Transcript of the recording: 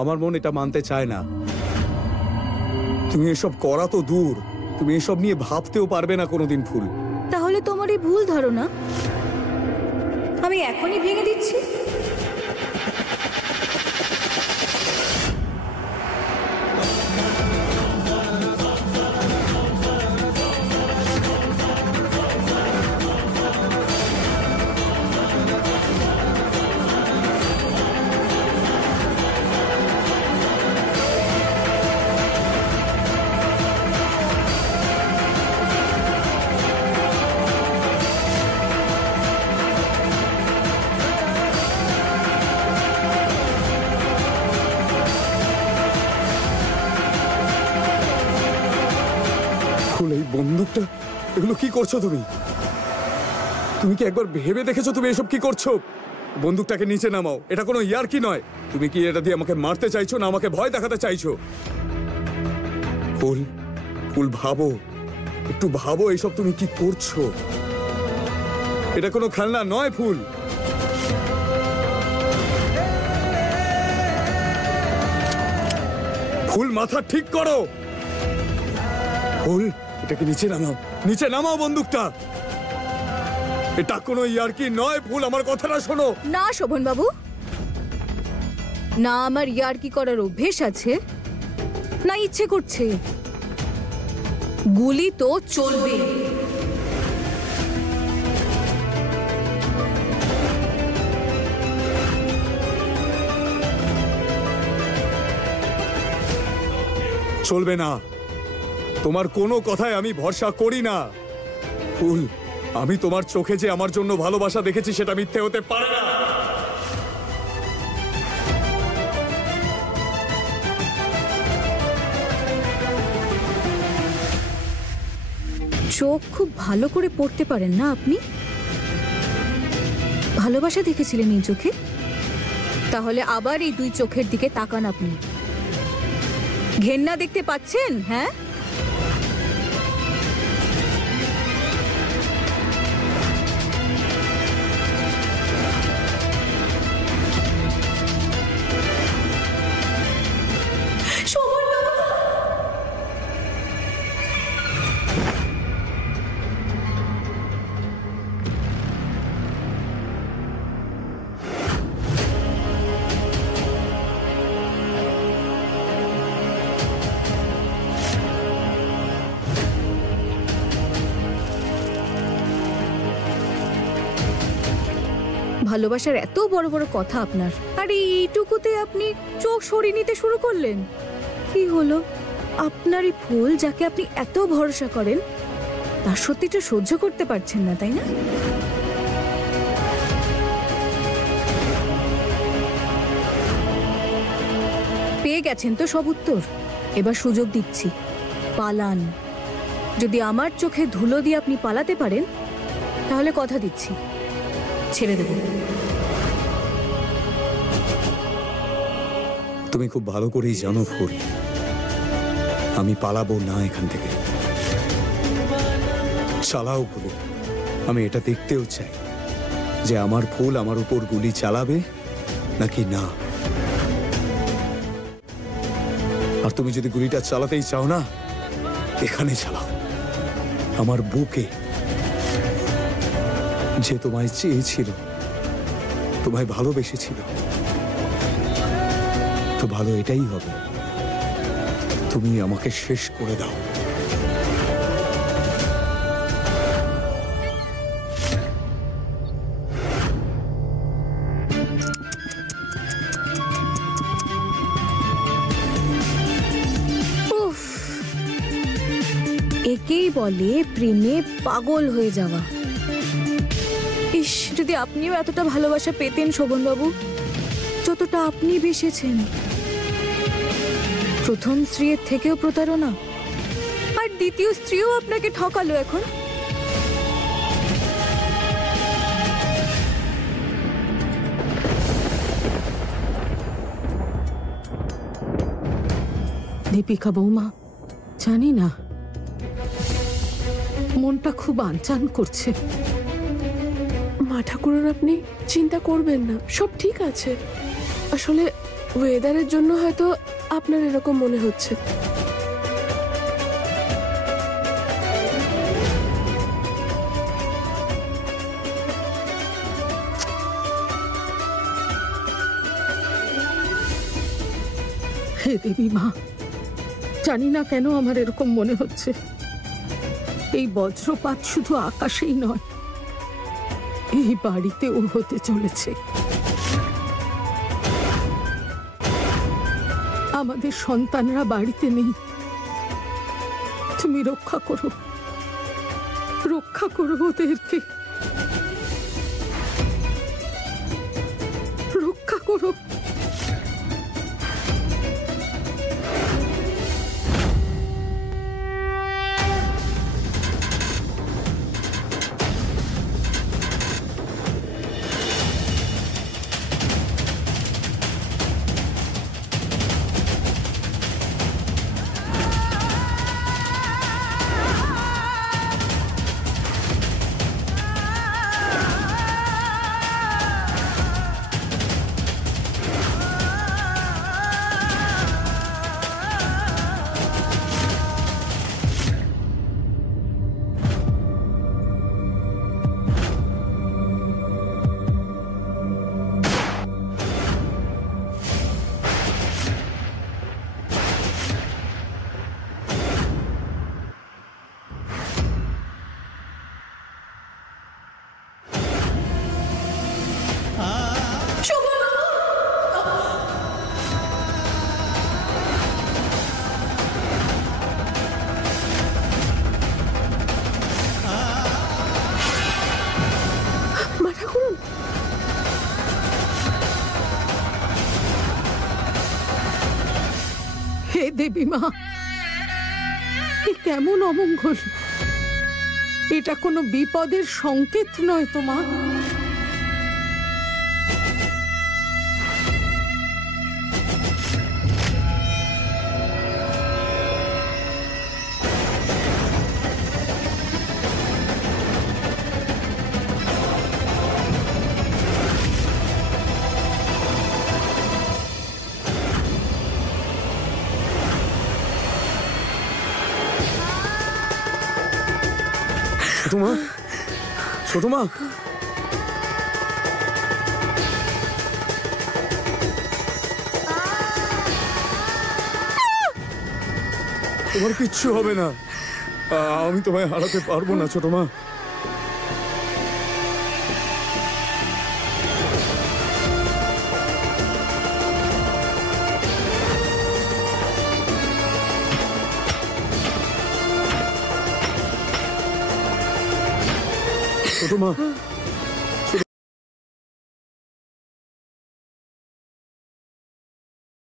আমার মন এটা মানতে চায় না। তুমি এসব করা তো দূর, তুমি এসব নিয়ে ভাবতেও পারবে না কোনোদিন ফুল। তাহলে তোমার এই ভুল ধারণা আমি এখনই ভেঙে দিচ্ছি। এই বন্দুকটা, এগুলো কি করছো তুমি? তুমি কি একবার ভেবে দেখেছো তুমি এসব কি করছো? বন্দুকটাকে নিচে নামাও, এটা কোনো ইয়ার্কি নয়। তুমি কি এটা দিয়ে আমাকে মারতে চাইছো না আমাকে ভয় দেখাতে চাইছো? ফুল, ফুল ভাবো, একটু ভাবো এইসব তুমি কি করছো। এটা কোনো খেলনা নয় ফুল। ফুল মাথা ঠিক করো। ফুল, এটাকে নিচে নামাও, নিচে নামাও বন্দুকটা। এটা কোনো ইয়ার্কি নয় ফুল, আমার কথাটা শোনো। না শোভন বাবু, না আমার ইয়ার্কি করার অভ্যেস আছে, না ইচ্ছে করছে। গুলি তো চলবে। চলবে না, তোমার কোনো কথায় আমি ভরসা করি না ফুল। আমি তোমার চোখে যে আমার জন্য ভালোবাসা দেখেছি সেটা মিথ্যে হতে পারে না। চোখ খুব ভালো করে পড়তে পারেন না আপনি? ভালোবাসা দেখেছিলেন এই চোখে? তাহলে আবার এই দুই চোখের দিকে তাকান আপনি। ঘেন্না দেখতে পাচ্ছেন? হ্যাঁ, ভালোবাসার এত বড় বড় কথা আপনার, আর এইটুকুতে আপনি চোখ সরিয়ে নিতে শুরু করলেন। কি হলো? আপনার এই ফুল, যাকে আপনি এত ভরসা করেন, তার সত্যিটা সহ্য করতে পারছেন না, তাই না? পেয়ে গেছেন তো সব উত্তর। এবার সুযোগ দিচ্ছি, পালান। যদি আমার চোখে ধুলো দিয়ে আপনি পালাতে পারেন, তাহলে কথা দিচ্ছি ছেড়ে দেব। তুমি খুব ভালো করেই জানো ফুল, আমি পালাবো না এখান থেকে। চালাও ফুল, আমি এটা দেখতেও চাই যে আমার ফুল আমার উপর গুলি চালাবে নাকি না। আর তুমি যদি গুলিটা চালাতেই চাও না, এখানে চালাও, আমার বুকে। যে তোমায় চেয়েছিল, তোমায় ভালোবেসেছিল, তো ভালো এটাই হবে, তুমি আমাকে শেষ করে দাও। উফ, একেই বলে প্রেমে পাগল হয়ে যাওয়া। ইস, যদি আপনিও এতটা ভালোবাসা পেতেন শোভনবাবু, যতটা আপনি বেসেছেন। প্রথম স্ত্রীর থেকেও প্রতারণা, আর দ্বিতীয় স্ত্রীও আপনাকে ঠকালো। এখন দীপিকা বৌমা, জানি না, মনটা খুব আনচান করছে। মা ঠাকুরন, আপনি চিন্তা করবেন না, সব ঠিক আছে। আসলে ওয়েদারের জন্য হয়তো আপনার এরকম মনে হচ্ছে। হে দেবী মা, জানি না কেন আমার এরকম মনে হচ্ছে। এই বজ্রপাত শুধু আকাশেই নয়, এই বাড়িতেও হতে চলেছে। আমাদের সন্তানরা বাড়িতে নেই, তুমি রক্ষা করো, রক্ষা করো ওদেরকে, রক্ষা করো। হে দেবী মা, এ কেমন অমঙ্গল! এটা কোনো বিপদের সংকেত নয় তো মা? ছোট মা, ছোট মা, তোমার কিচ্ছু হবে না। আমি তোমায় হারাতে পারবো না ছোট মা। ছোট মা,